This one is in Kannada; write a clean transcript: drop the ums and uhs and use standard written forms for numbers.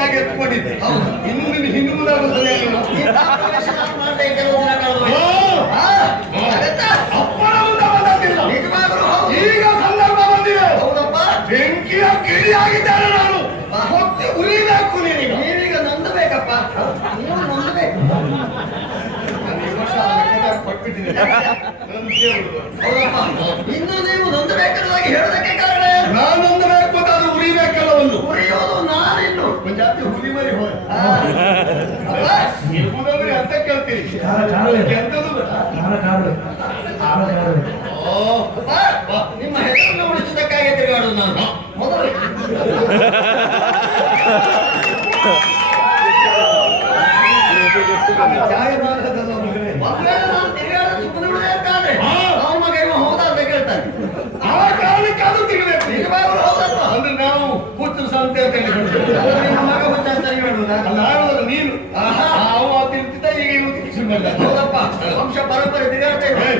ಇದ್ದಾಗ ಎತ್ಕೊಂಡಿದ್ದೆ. ಇನ್ನು ನಿನ್ನ ಹಿಂದೆ ಮುಂದಾಗುತ್ತದೆ ಅಪ್ಪನ ಮುಂದೆ ಬಂದಿಲ್ಲ. ಈಗ ಸಂದರ್ಭ ಬಂದಿದೆ. ಬೆಂಕಿಯ ಕಿಡಿಯಾಗಿದ್ದಾರೆ ನಾನು. ಹೊತ್ತಿ ಉರಿಬೇಕು ನೀನೀಗ. ನೀವೀಗ ನೊಂದಬೇಕಪ್ಪ, ನೀವು ನೊಂದಬೇಕು. ಇನ್ನು ನೀವು ನೊಂದಬೇಕನ್ನೋದಾಗಿ ಹೇಳೋದಕ್ಕೆ ಕಾರಣ ನಾನು ನೊಂದಬೇಕು ಅಂತ ಅದು ಉರಿಬೇಕಲ್ಲ. ಒಂದು ಉರಿಯೋದು ನಾನಿನ್ನು ಒಂದು ಜಾತಿ ಹುಲಿ ಮರಿ ಹೋದ ನಿರ್ಬುದವರಿ ಅಂತ ಕೇಳ್ತೀರಿ. ನಿಮ್ಮ ಹೆಸರನ್ನು ಉಳಿಸುವುದಕ್ಕಾಗಿ ತಿರುಗಾಡುದು ನಾನು. ಮೊದಲು ನಾನು ತಿರುಗಾಡೋದು ಸುಮ್ಮನೆ ಉಳಿದಾದ್ರೆ ಅವ್ರ ಮಗ ಇವ ಹೌದಾ ಅಂತ ಕೇಳ್ತಾನೆ. ಆ ಕಾರಣಕ್ಕಾದ್ರೂ ತೆಗಿಬೇಕು. ನಿಜವಾಗ್ಲೂ ಹೌದಲ್ವಾ? ಅಂದ್ರೆ ನಾವು ಹುಚ್ಚು ಸಂತೆ ಅಂತ ನಿಮ್ಮ ಮಗ ಹುಚ್ಚ ಅಂತ ಹೇಳುವುದಾ? ಅಲ್ಲ ನೀನು ಅವ ತಿಂತಿದ್ದ ಈಗ ಇವತ್ತು ಕಿಶನ್ ಹೌದಪ್ಪ, ವಂಶ ಪರಂಪರೆ ತಿರುಗಾಡ್ತಾ ಇದೆ.